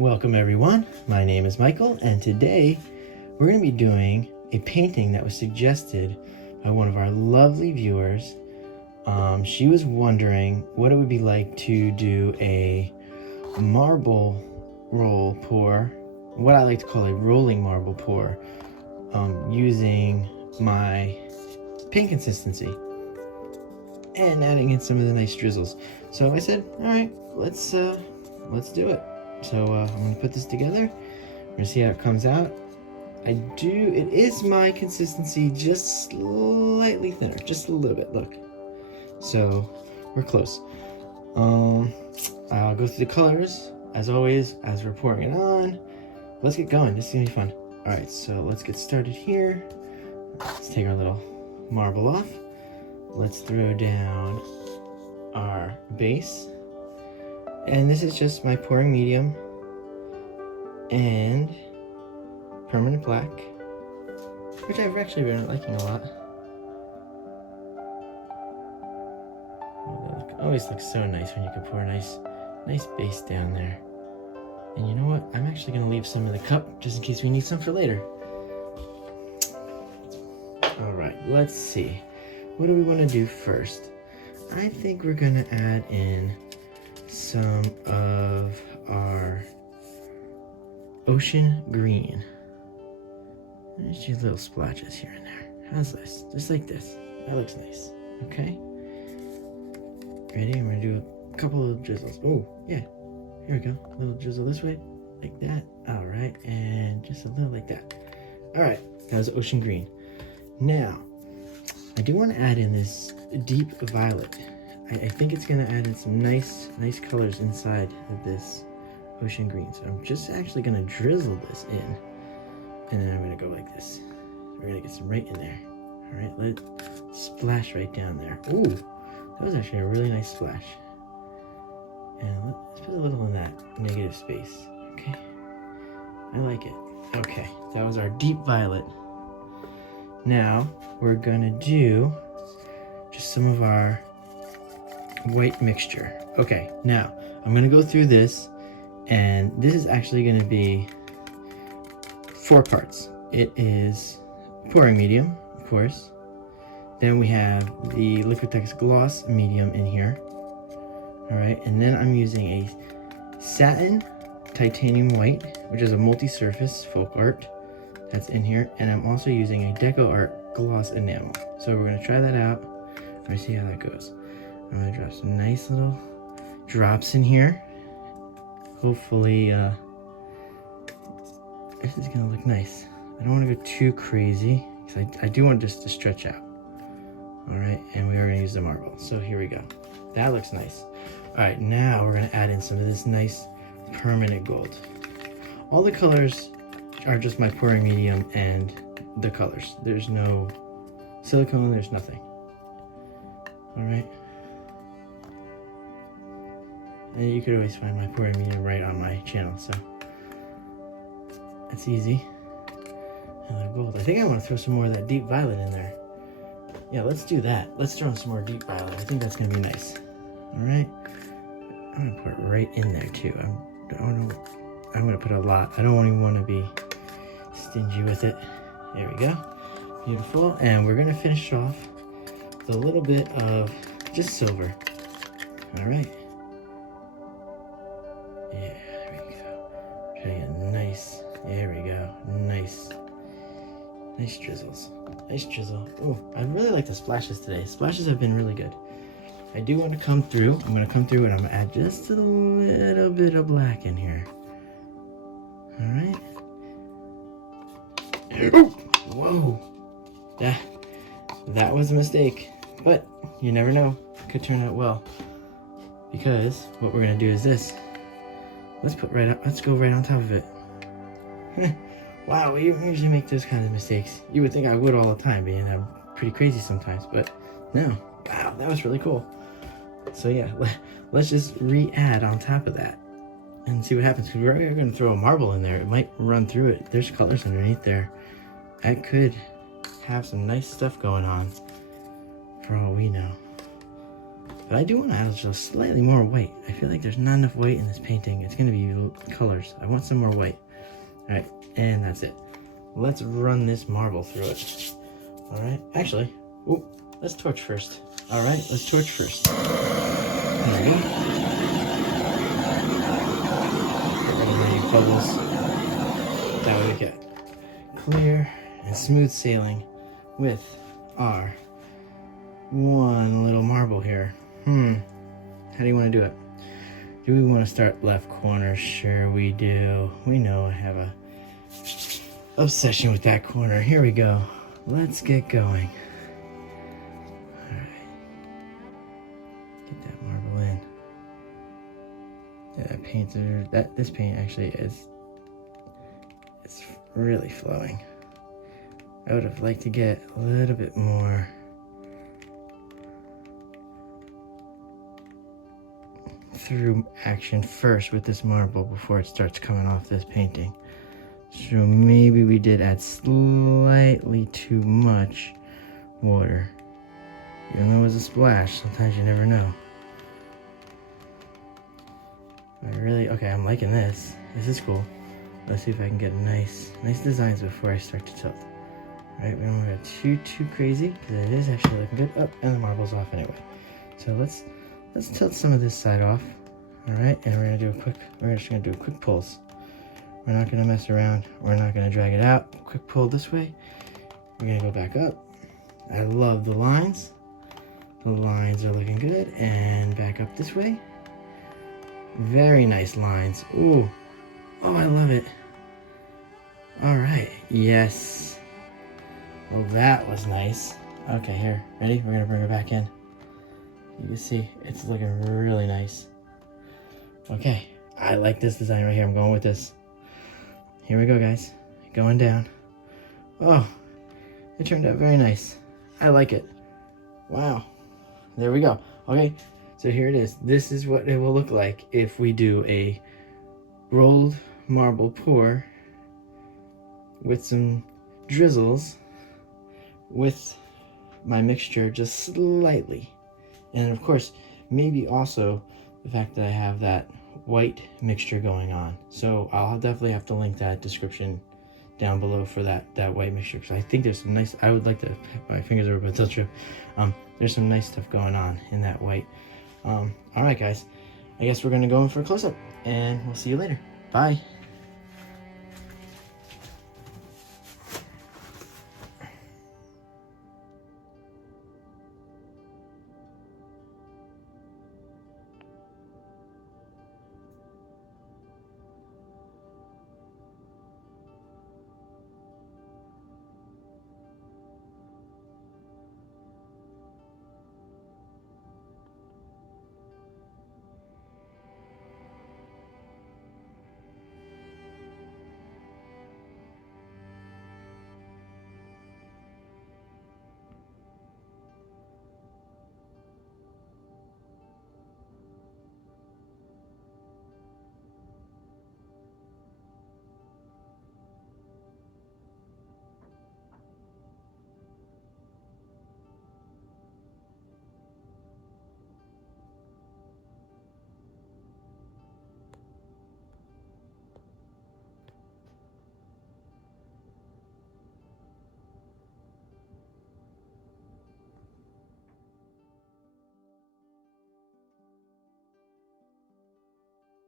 Welcome everyone, my name is Michael and today we're going to be doing a painting that was suggested by one of our lovely viewers. She was wondering what it would be like to do a marble roll pour, what I like to call a rolling marble pour, using my paint consistency and adding in some of the nice drizzles. So I said, all right, let's do it. So I'm going to put this together. We're going to see how it comes out. It is my consistency, just slightly thinner, just a little bit, look. So we're close. I'll go through the colors, as always, as we're pouring it on. Let's get going, this is going to be fun. All right, so let's get started here. Let's take our little marble off. Let's throw down our base. And this is just my pouring medium and permanent black, which I've actually been liking a lot. Oh, it always looks so nice when you can pour a nice base down there. And you know what? I'm actually going to leave some in the cup just in case we need some for later. All right, let's see. What do we want to do first? I think we're going to add in some of our ocean green. There's just little splotches here and there. How's this? Just like this. That looks nice. Okay. Ready? I'm gonna do a couple of drizzles. Oh, yeah. Here we go. A little drizzle this way, like that. All right, and just a little like that. All right. That was ocean green. Now, I do want to add in this deep violet. I think it's going to add in some nice colors inside of this ocean green. So I'm just actually going to drizzle this in. And then I'm going to go like this. We're going to get some right in there. All right, let's splash right down there. Ooh, that was actually a really nice splash. And let's put a little in that negative space. Okay, I like it. Okay, that was our deep violet. Now we're going to do just some of our white mixture. Okay, now I'm going to go through this, and this is actually going to be 4 parts. It is pouring medium, of course. Then we have the Liquitex gloss medium in here. All right, and then I'm using a satin titanium white, which is a multi-surface folk art that's in here, and I'm also using a Deco Art gloss enamel. So we're going to try that out. Let me see how that goes. I'm going to drop some nice little drops in here. Hopefully, this is going to look nice. I don't want to go too crazy, because I do want this to stretch out. All right, and we are going to use the marble. So here we go. That looks nice. All right, now we're going to add in some of this nice permanent gold. All the colors are just my pouring medium and the colors. There's no silicone, there's nothing. All right. And you could always find my pouring medium right on my channel, so that's easy. Another gold. I think I want to throw some more of that deep violet in there. Yeah, let's do that. Let's throw in some more deep violet. I think that's going to be nice. All right. I'm going to put it right in there too. I'm going to put a lot. I don't even want to be stingy with it. There we go. Beautiful. And we're going to finish off with a little bit of just silver. All right. Yeah, there we go. Try to get nice. There we go. Nice drizzles. Nice drizzle. Oh, I really like the splashes today. Splashes have been really good. I do want to come through. I'm going to come through and I'm going to add just a little bit of black in here. All right. Oh, whoa. That was a mistake. But you never know. It could turn out well. Because what we're going to do is this. Let's go right on top of it. Wow, we usually make those kinds of mistakes. You would think I would all the time, being I'm pretty crazy sometimes, but no. Wow, that was really cool. So yeah, let's just re-add on top of that and see what happens. Because we're going to throw a marble in there. It might run through it. There's colors underneath there. I could have some nice stuff going on for all we know. But I do want to add just slightly more white. I feel like there's not enough white in this painting. It's going to be colors. I want some more white. All right, and that's it. Let's run this marble through it. All right, actually, let's torch first. All right, let's torch first. There we go. Get rid of any bubbles. That way we get clear and smooth sailing with our one little marble here. How do you want to do it? Do we want to start left corner? Sure we do. We know I have a obsession with that corner. Here we go. Let's get going. Alright. Get that marble in. Yeah, that paint, this paint actually is, it's really flowing. I would have liked to get a little bit more through action first with this marble before it starts coming off this painting. So maybe we did add slightly too much water. Even though it was a splash, sometimes you never know. Okay, I'm liking this. This is cool. Let's see if I can get nice designs before I start to tilt. Right, we don't want to get too crazy because it is actually looking good. Oh, and the marble's off anyway. So let's tilt some of this side off. All right, and we're just gonna do a quick pulls. We're not gonna mess around. We're not gonna drag it out. Quick pull this way. We're gonna go back up. I love the lines. The lines are looking good. And back up this way. Very nice lines. Ooh. Oh, I love it. All right. Yes. Well, that was nice. Okay, here. Ready? We're gonna bring her back in. You can see it's looking really nice. Okay. I like this design right here. I'm going with this. Here we go, guys. Going down. Oh, it turned out very nice. I like it. Wow. There we go. Okay, so here it is. This is what it will look like if we do a rolled marble pour with some drizzles with my mixture just slightly. And of course, maybe also the fact that I have that white mixture going on. So I'll definitely have to link that description down below for that white mixture, because I think there's some nice, I would like to, my fingers are about to tilt you. There's some nice stuff going on in that white. All right, guys, I guess we're gonna go in for a close-up and we'll see you later. Bye.